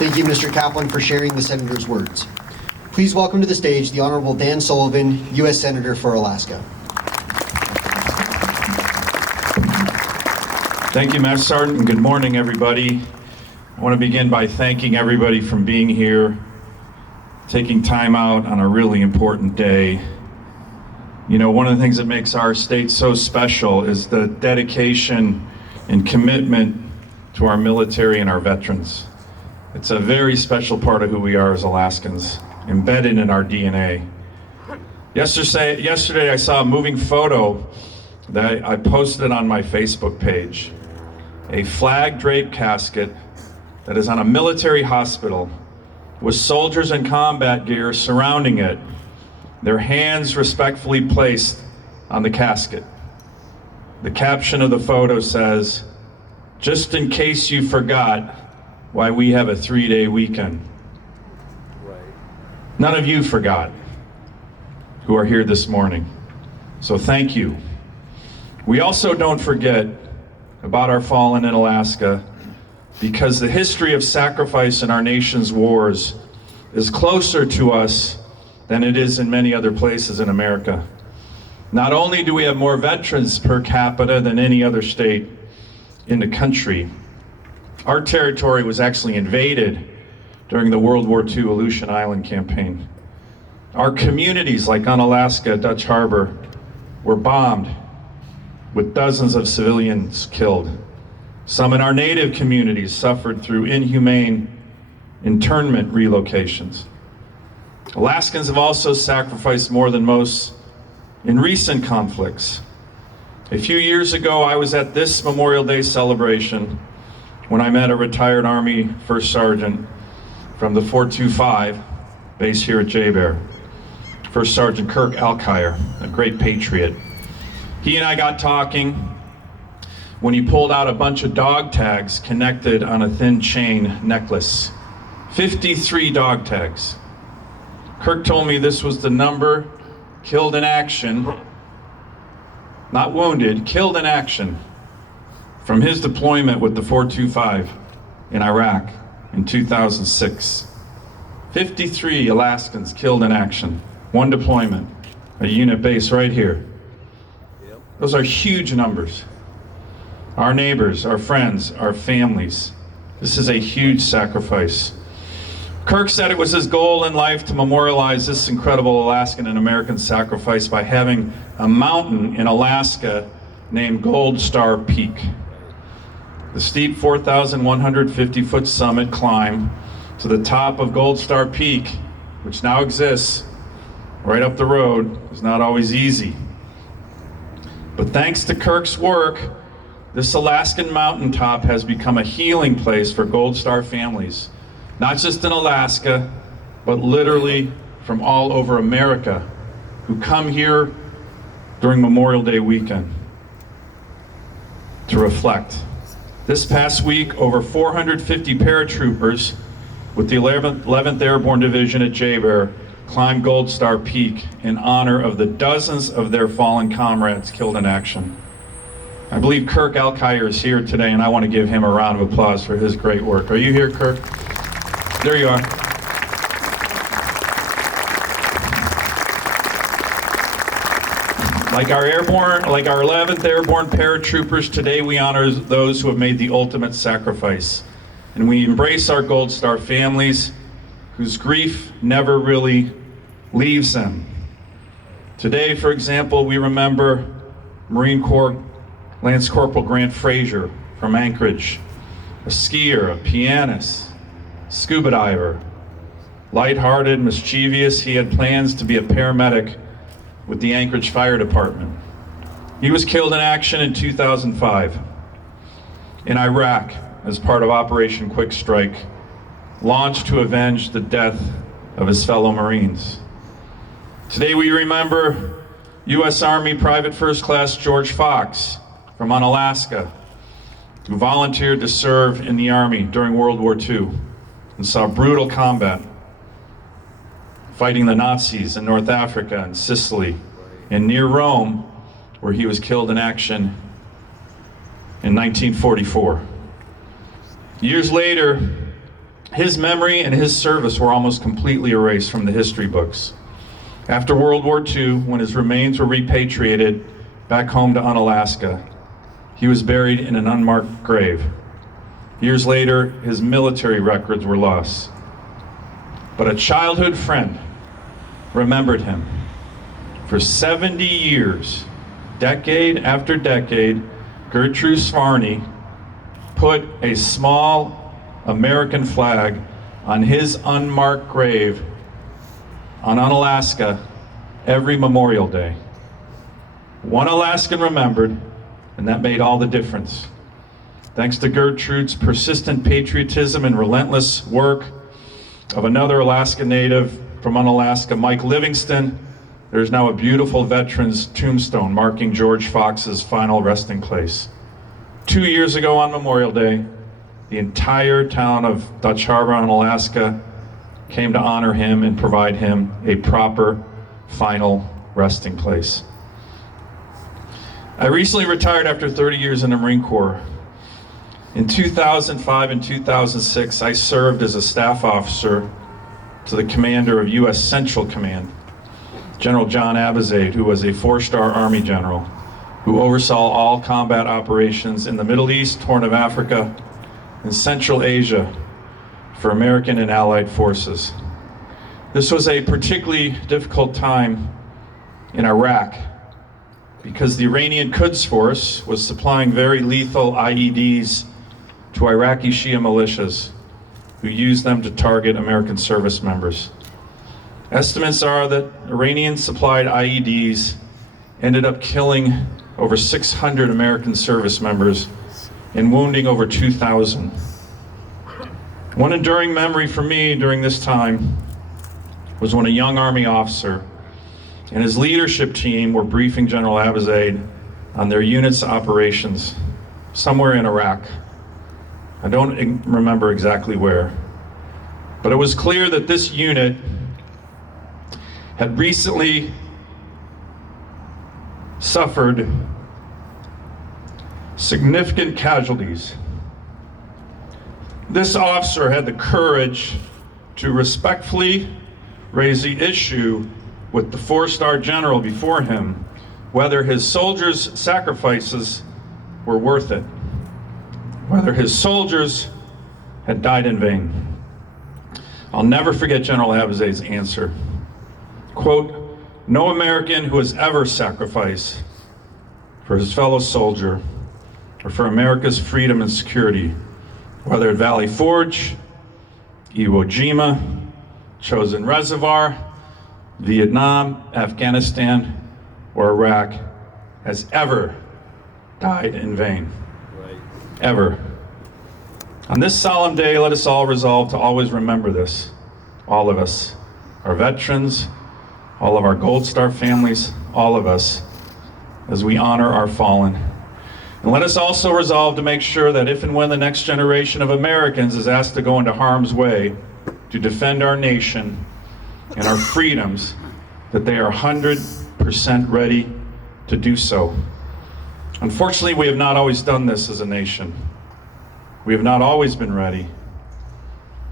Thank you, Mr. Kaplan, for sharing the Senator's words. Please welcome to the stage the Honorable Dan Sullivan, U.S. Senator for Alaska. Thank you, Master Sergeant, and good morning, everybody. I want to begin by thanking everybody for being here, taking time out on a really important day. You know, one of the things that makes our state so special is the dedication and commitment to our military and our veterans. It's a very special part of who we are as Alaskans, embedded in our DNA. Yesterday I saw a moving photo that I posted on my Facebook page. A flag-draped casket that is on a military hospital with soldiers in combat gear surrounding it, their hands respectfully placed on the casket. The caption of the photo says, "Just in case you forgot why we have a 3-day weekend." Right. None of you forgot who are here this morning, so thank you. We also don't forget about our fallen in Alaska, because the history of sacrifice in our nation's wars is closer to us than it is in many other places in America. Not only do we have more veterans per capita than any other state in the country, our territory was actually invaded during the World War II Aleutian Island campaign. Our communities, like Unalaska, Dutch Harbor, were bombed with dozens of civilians killed. Some in our native communities suffered through inhumane internment relocations. Alaskans have also sacrificed more than most in recent conflicts. A few years ago, I was at this Memorial Day celebration when I met a retired Army First Sergeant from the 425 base here at J-Bear, First Sergeant Kirk Alkire, a great patriot. He and I got talking when he pulled out a bunch of dog tags connected on a thin chain necklace. 53 dog tags. Kirk told me this was the number killed in action, not wounded, killed in action from his deployment with the 425 in Iraq in 2006. 53 Alaskans killed in action, one deployment, a unit base right here. Those are huge numbers. Our neighbors, our friends, our families. This is a huge sacrifice. Kirk said it was his goal in life to memorialize this incredible Alaskan and American sacrifice by having a mountain in Alaska named Gold Star Peak. The steep 4,150-foot summit climb to the top of Gold Star Peak, which now exists right up the road, is not always easy. But thanks to Kirk's work, this Alaskan mountaintop has become a healing place for Gold Star families, not just in Alaska, but literally from all over America, who come here during Memorial Day weekend to reflect. This past week, over 450 paratroopers with the 11th Airborne Division at J-Bear climbed Gold Star Peak in honor of the dozens of their fallen comrades killed in action. I believe Kirk Alkire is here today, and I want to give him a round of applause for his great work. Are you here, Kirk? There you are. Like our 11th Airborne paratroopers, today we honor those who have made the ultimate sacrifice. And we embrace our Gold Star families whose grief never really leaves them. Today, for example, we remember Marine Corps Lance Corporal Grant Frazier from Anchorage, a skier, a pianist, scuba diver. Lighthearted, mischievous, he had plans to be a paramedic with the Anchorage Fire Department. He was killed in action in 2005 in Iraq as part of Operation Quick Strike, launched to avenge the death of his fellow Marines. Today we remember U.S. Army Private First Class George Fox from Unalaska, who volunteered to serve in the Army during World War II and saw brutal combat, fighting the Nazis in North Africa and Sicily and near Rome, where he was killed in action in 1944. Years later, His memory and his service were almost completely erased from the history books. After World War II, when his remains were repatriated back home to Unalaska, he was buried in an unmarked grave. Years later, his military records were lost. But a childhood friend remembered him. For 70 years, decade after decade, Gertrude Svarney put a small American flag on his unmarked grave on Unalaska every Memorial Day. One Alaskan remembered, and that made all the difference. Thanks to Gertrude's persistent patriotism and relentless work of another Alaska native from Unalaska, Mike Livingston, there's now a beautiful veteran's tombstone marking George Fox's final resting place. 2 years ago on Memorial Day, the entire town of Dutch Harbor, Unalaska, came to honor him and provide him a proper final resting place. I recently retired after 30 years in the Marine Corps. In 2005 and 2006, I served as a staff officer to the commander of U.S. Central Command, General John Abizaid, who was a 4-star Army general who oversaw all combat operations in the Middle East, Horn of Africa, and Central Asia for American and Allied forces. This was a particularly difficult time in Iraq because the Iranian Quds Force was supplying very lethal IEDs to Iraqi Shia militias who used them to target American service members. Estimates are that Iranian supplied IEDs ended up killing over 600 American service members and wounding over 2,000. One enduring memory for me during this time was when a young Army officer and his leadership team were briefing General Abizaid on their unit's operations somewhere in Iraq. I don't remember exactly where, but it was clear that this unit had recently suffered significant casualties. This officer had the courage to respectfully raise the issue with the 4-star general before him, whether his soldiers' sacrifices were worth it, whether his soldiers had died in vain. I'll never forget General Abizaid's answer. Quote, "No American who has ever sacrificed for his fellow soldier or for America's freedom and security, whether at Valley Forge, Iwo Jima, Chosin Reservoir, Vietnam, Afghanistan, or Iraq, has ever died in vain." Right. Ever. On this solemn day, let us all resolve to always remember this. All of us, our veterans, all of our Gold Star families, all of us, as we honor our fallen. And let us also resolve to make sure that if and when the next generation of Americans is asked to go into harm's way to defend our nation and our freedoms, that they are 100% ready to do so. Unfortunately, we have not always done this as a nation. We have not always been ready.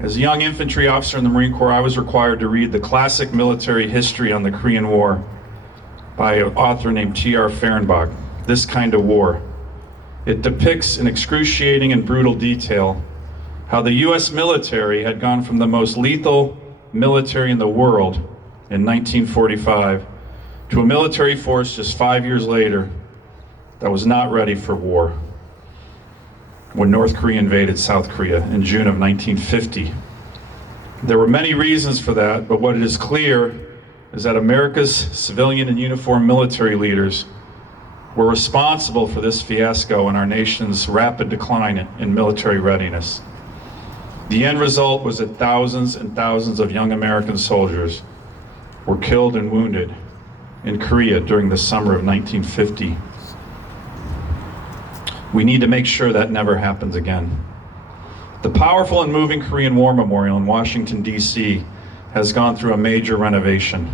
As a young infantry officer in the Marine Corps, I was required to read the classic military history on the Korean War by an author named T.R. Fehrenbach, This Kind of War. It depicts in excruciating and brutal detail how the U.S. military had gone from the most lethal military in the world in 1945 to a military force just 5 years later that was not ready for war when North Korea invaded South Korea in June of 1950. There were many reasons for that, but what is clear is that America's civilian and uniformed military leaders were responsible for this fiasco and our nation's rapid decline in military readiness. The end result was that thousands and thousands of young American soldiers were killed and wounded in Korea during the summer of 1950. We need to make sure that never happens again. The powerful and moving Korean War Memorial in Washington, D.C. has gone through a major renovation.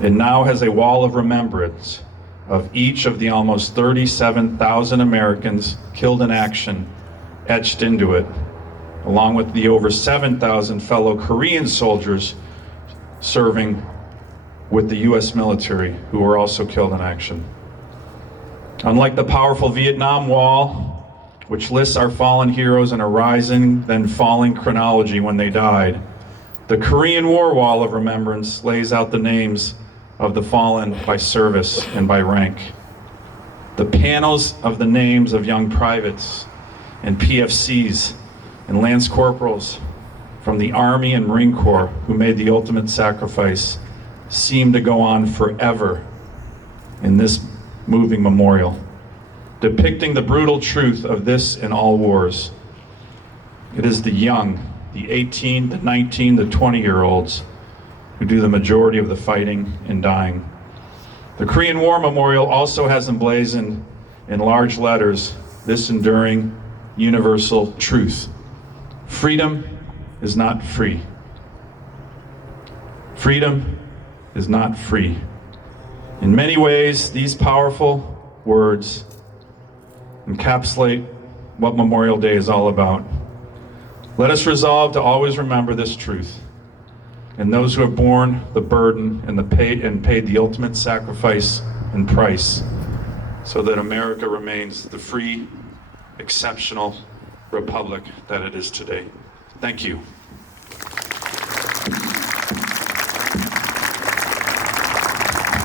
It now has a wall of remembrance of each of the almost 37,000 Americans killed in action etched into it, along with the over 7,000 fellow Korean soldiers serving with the US military who were also killed in action. Unlike the powerful Vietnam Wall, which lists our fallen heroes in a rising then falling chronology when they died, the Korean War Wall of Remembrance lays out the names of the fallen by service and by rank. The panels of the names of young privates and PFCs and lance corporals from the Army and Marine Corps who made the ultimate sacrifice seem to go on forever in this moving memorial, depicting the brutal truth of this and all wars. It is the young, the 18, the 19, the 20-year-olds who do the majority of the fighting and dying. The Korean War Memorial also has emblazoned in large letters this enduring universal truth. Freedom is not free. Freedom is not free. In many ways, these powerful words encapsulate what Memorial Day is all about. Let us resolve to always remember this truth, and those who have borne the burden and paid the ultimate sacrifice and price so that America remains the free, exceptional republic that it is today. Thank you.